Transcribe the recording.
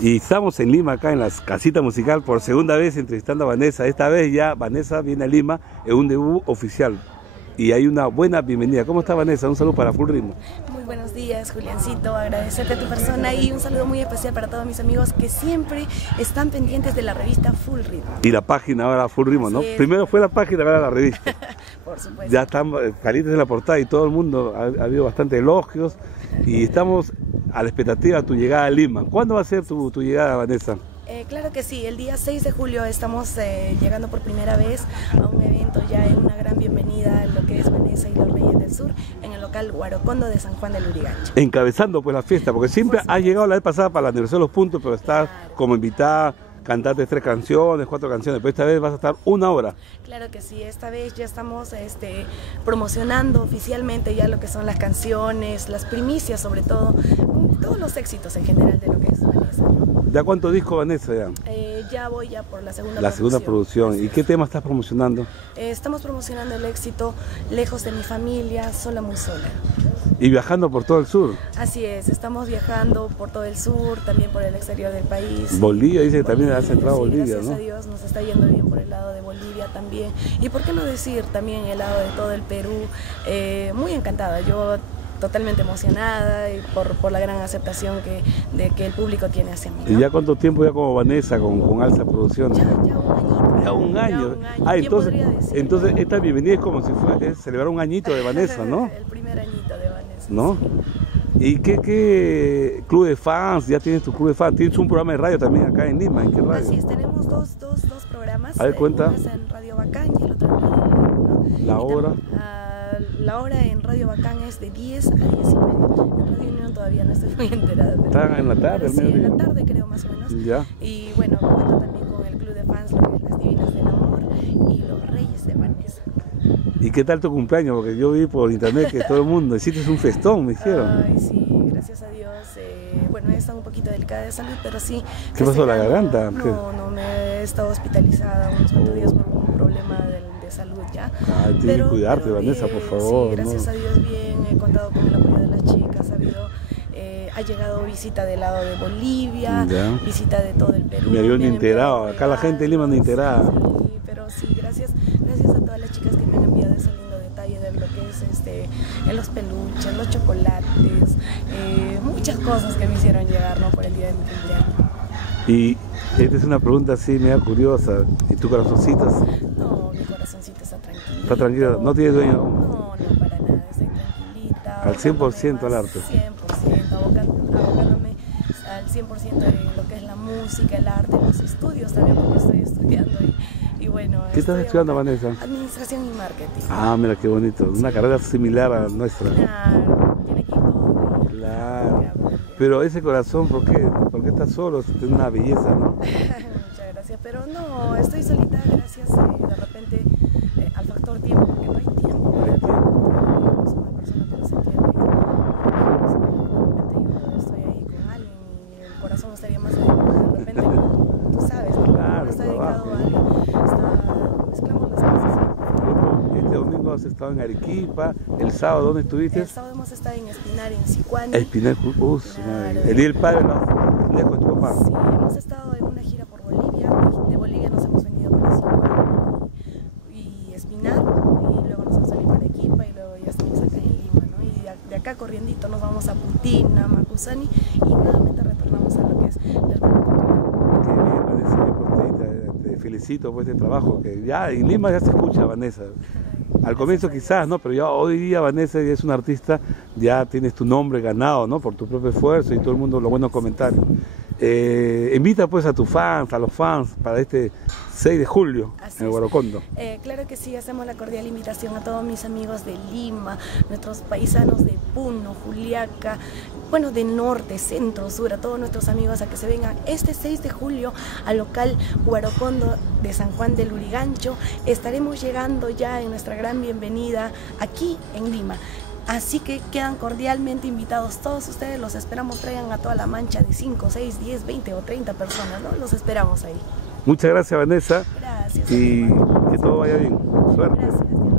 Y estamos en Lima, acá en la casita musical, por segunda vez entrevistando a Vanessa. Esta vez ya Vanessa viene a Lima en un debut oficial. Y hay una buena bienvenida. ¿Cómo está, Vanessa? Un saludo para Full Ritmo. Muy buenos días, Juliancito. Agradecerte a tu persona y un saludo muy especial para todos mis amigos que siempre están pendientes de la revista Full Ritmo. Y la página ahora Full Ritmo, ¿no? Primero fue la página, ahora la revista. Por supuesto. Ya están calientes en la portada y todo el mundo, ha habido bastante elogios. Y estamos a la expectativa de tu llegada a Lima. ¿Cuándo va a ser tu llegada, Vanessa? Claro que sí, el día 6 de julio estamos llegando por primera vez a un evento ya en una gran bienvenida a lo que es Vanessa y los Reyes del Sur en el local Guarocondo de San Juan del Lurigancho. Encabezando pues la fiesta, porque siempre has llegado la vez pasada para el aniversario de los puntos, pero estás como invitada, cantaste 3 canciones, 4 canciones, pero esta vez vas a estar 1 hora. Claro que sí, esta vez ya estamos promocionando oficialmente ya lo que son las canciones, las primicias sobre todo, todos los éxitos en general de lo que es Vanessa, ¿no? ¿Ya cuántos discos, Vanessa? Ya voy por la segunda producción. La segunda producción. ¿Y qué tema estás promocionando? Estamos promocionando el éxito Lejos de mi familia, sola muy sola. ¿Y viajando por todo el sur? Así es, estamos viajando por todo el sur, también por el exterior del país. Bolivia, dice que también has entrado a Bolivia, gracias, ¿no? Gracias a Dios, nos está yendo bien por el lado de Bolivia también. Y por qué no decir también el lado de todo el Perú. Muy encantada, yo totalmente emocionada y por la gran aceptación que el público tiene hacia mí, ¿no? ¿Y ya cuánto tiempo ya como Vanessa con Alza Producciones? Ya un año. Ah, entonces esta bienvenida es como si fuera celebrar un añito de Vanessa, ¿no? El primer añito de Vanessa. ¿No? ¿Y qué club de fans? ¿Ya tienes tu club de fans? ¿Tienes un programa de radio también acá en Lima? ¿En qué radio? Así es, tenemos dos programas. A ver, cuenta. Uno es en Radio Bacán y el otro en Radio Unión, ¿no? ¿La hora? La hora en Radio Bacán es de 10 a 10:30. En Radio Unión todavía no estoy muy enterada. ¿Está en la tarde? Sí, en la tarde creo más o menos. Ya. Y bueno, cuento también con el club de fans, lo que es Las Divinas del Amor y Los Reyes de Vanessa. ¿Y qué tal tu cumpleaños? Porque yo vi por internet que todo el mundo, hiciste un festón, me dijeron. Ay, sí, gracias a Dios. Bueno, he estado un poquito delicada de salud, pero sí. ¿Qué pasó, la garganta? No, me he estado hospitalizada unos cuantos días por un problema de salud ya. Ay, tienes que cuidarte, Vanessa, por favor. Sí, gracias a Dios bien, he contado con el apoyo de las chicas, ha llegado visita del lado de Bolivia, ya. Visita de todo el Perú. Me habían enterado, acá la gente de Lima no enterada. Sí, pero sí, gracias a todas las chicas que me han enviado ese lindo detalle de lo que es en los peluches, los chocolates, muchas cosas que me hicieron llegar, ¿no? Por el día de mi cumpleaños. Y esta es una pregunta así media curiosa. ¿Y tu corazoncito? No, mi corazoncito está tranquilo. ¿Está tranquilo? ¿No tienes dueño? No, para nada, estoy tranquilita. Al 100% al arte. 100%, abocándome al 100% de lo que es la música, el arte, los estudios también, porque estoy estudiando y bueno. ¿Qué estás estudiando, Vanessa? Administración y marketing. Ah, mira qué bonito, una carrera similar a nuestra. Claro, tiene que ir todo. Claro, pero ese corazón, ¿por qué? Porque estás solo, tiene una belleza, ¿no? Muchas gracias, pero no, estoy solita gracias de repente al factor tiempo, porque no hay tiempo para el tiempo. Soy una persona que no se entiende. De repente yo estoy ahí con alguien y el corazón estaría más dedicado. De repente, tú sabes, ¿no? Claro, Está dedicado a alguien, mezclamos las cosas. Este domingo has estado en Arequipa, el sábado, ¿dónde estuviste? El sábado hemos estado en Espinar, en Sicuani. Espinar, Claro. el día del padre, ¿no? Lejos de tu papá. Sí, hemos estado en una gira por Bolivia, de Bolivia nos hemos venido para Sicuani y Espinar, y luego nos hemos venido para Arequipa y luego ya estamos acá en Lima, ¿no? Y de acá corriendito nos vamos a Putina, Macusani y nuevamente retornamos a lo que es el Guanajuato. Qué bien, Vanessa, te felicito por este trabajo, que ya en Lima ya se escucha, Vanessa. Al comienzo quizás, ¿no? Pero ya hoy día Vanessa ya es una artista, ya tienes tu nombre ganado, ¿no? Por tu propio esfuerzo y todo el mundo los buenos comentarios. Invita pues a tus fans, a los fans, para este 6 de julio en el Guarocondo. Claro que sí, hacemos la cordial invitación a todos mis amigos de Lima, nuestros paisanos de Puno, Juliaca, bueno, de norte, centro, sur, a todos nuestros amigos a que se vengan este 6 de julio al local Guarocondo de San Juan del Lurigancho. Estaremos llegando ya en nuestra gran bienvenida aquí en Lima. Así que quedan cordialmente invitados todos ustedes, los esperamos, traigan a toda la mancha de 5, 6, 10, 20 o 30 personas, ¿no? Los esperamos ahí. Muchas gracias, Vanessa. Gracias. Y que todo vaya bien. Suerte. Gracias.